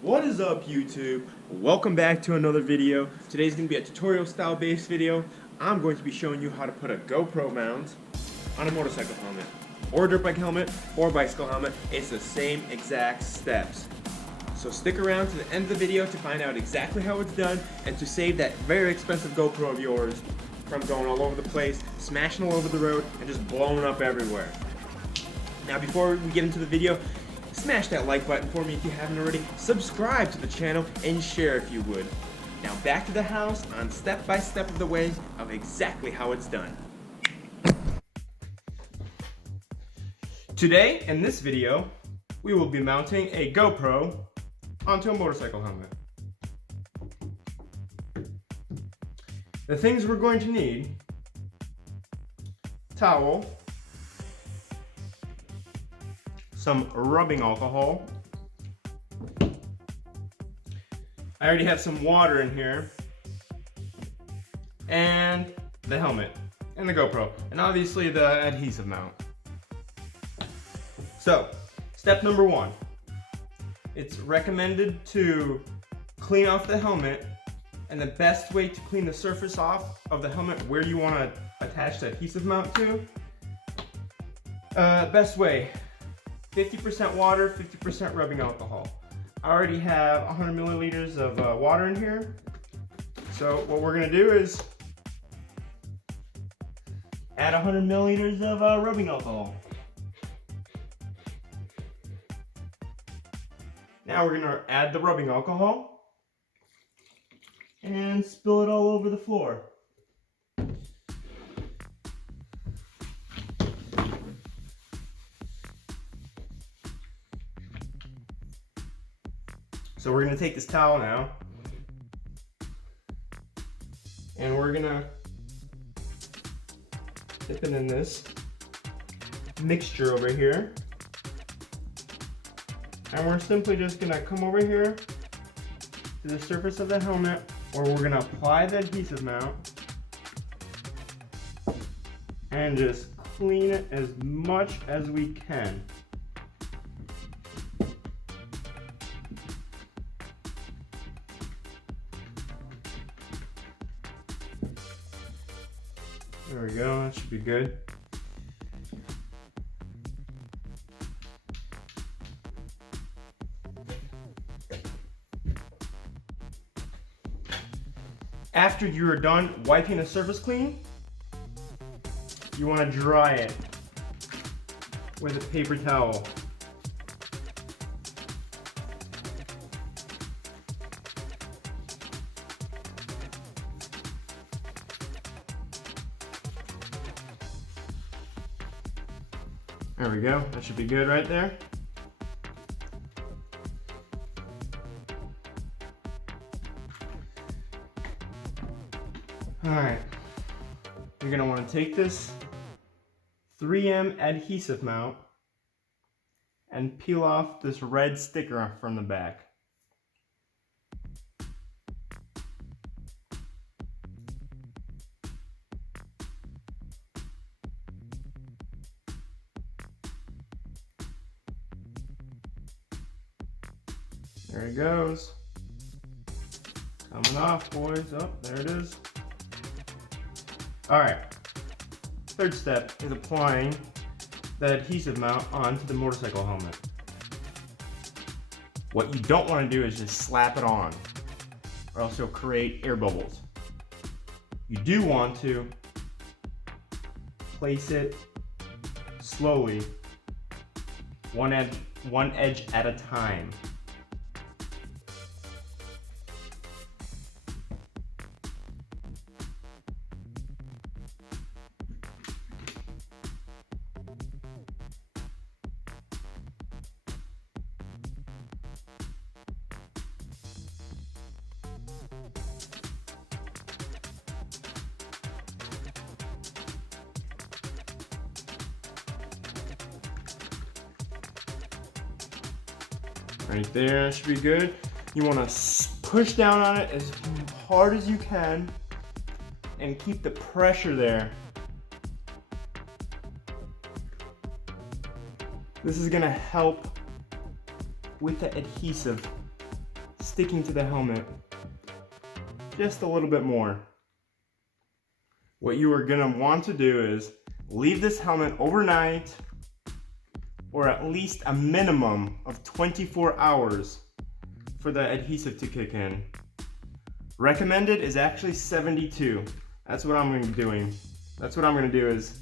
What is up, YouTube? Welcome back to another video. Today's going to be a tutorial style based video. I'm going to be showing you how to put a GoPro mount on a motorcycle helmet or dirt bike helmet or bicycle helmet. It's the same exact steps. So stick around to the end of the video to find out exactly how it's done and to save that very expensive GoPro of yours from going all over the place, smashing all over the road, and just blowing up everywhere. Now before we get into the video, smash that like button for me if you haven't already, subscribe to the channel, and share if you would. Now back to the house on step by step of the way of exactly how it's done. Today, in this video, we will be mounting a GoPro onto a motorcycle helmet. The things we're going to need: towel, some rubbing alcohol. I already have some water in here, and the helmet, and the GoPro, and obviously the adhesive mount. So, step number one. It's recommended to clean off the helmet, and the best way to clean the surface off of the helmet where you want to attach the adhesive mount to, best way, 50% water, 50% rubbing alcohol. I already have 100 milliliters of water in here. So what we're gonna do is add 100 milliliters of rubbing alcohol. Now we're gonna add the rubbing alcohol and spill it all over the floor. So we're going to take this towel now, and we're going to dip it in this mixture over here, and we're simply just going to come over here to the surface of the helmet, or we're going to apply the adhesive mount and just clean it as much as we can. There we go, that should be good. After you are done wiping the surface clean, you want to dry it with a paper towel. There we go, that should be good right there. Alright, you're going to want to take this 3M adhesive mount and peel off this red sticker from the back. There it goes. Coming off, boys. Oh, there it is. Alright. Third step is applying the adhesive mount onto the motorcycle helmet. What you don't want to do is just slap it on, or else you'll create air bubbles. You do want to place it slowly, one edge at a time. Right there, should be good. You want to push down on it as hard as you can and keep the pressure there. This is going to help with the adhesive sticking to the helmet just a little bit more. What you are gonna want to do is leave this helmet overnight, or at least a minimum of 24 hours for the adhesive to kick in. Recommended is actually 72. That's what I'm gonna be doing. That's what I'm gonna do is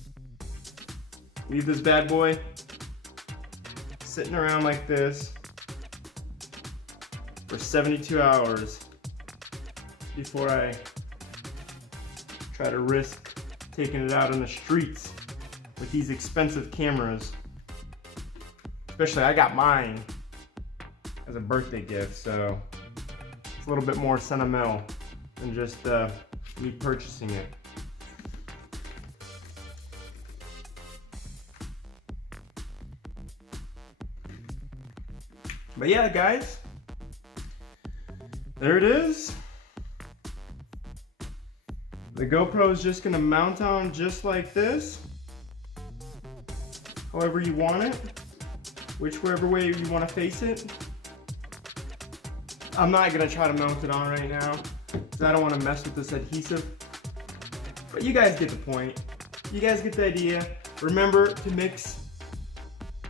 leave this bad boy sitting around like this for 72 hours before I try to risk taking it out on the streets with these expensive cameras. Especially, I got mine as a birthday gift, so it's a little bit more sentimental than just me purchasing it. But yeah, guys, there it is. The GoPro is just gonna mount on just like this, however you want it, whichever way you want to face it. I'm not gonna try to mount it on right now because I don't want to mess with this adhesive. But you guys get the point. You guys get the idea. Remember to mix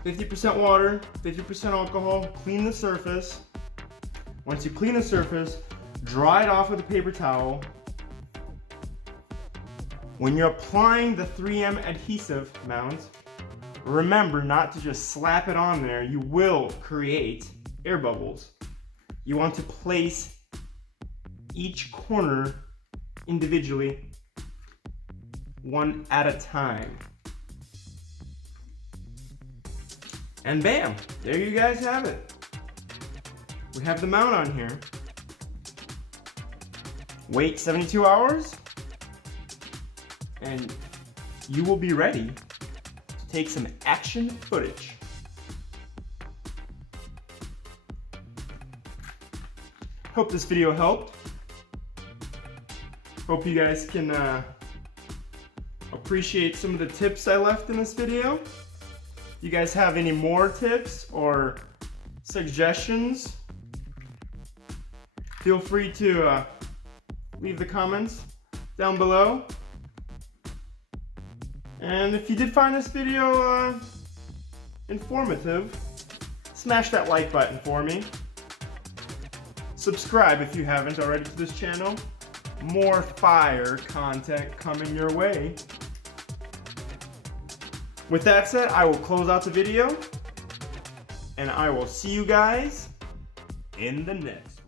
50% water, 50% alcohol, clean the surface. Once you clean the surface, dry it off with a paper towel. When you're applying the 3M adhesive mount, remember not to just slap it on there. You will create air bubbles. You want to place each corner individually, one at a time. And bam, there you guys have it. We have the mount on here. Wait 72 hours, and you will be ready to take some action footage. Hope this video helped. Hope you guys can appreciate some of the tips I left in this video. If you guys have any more tips or suggestions, feel free to leave the comments down below. And if you did find this video informative, smash that like button for me. Subscribe if you haven't already to this channel. More fire content coming your way. With that said, I will close out the video, and I will see you guys in the next one.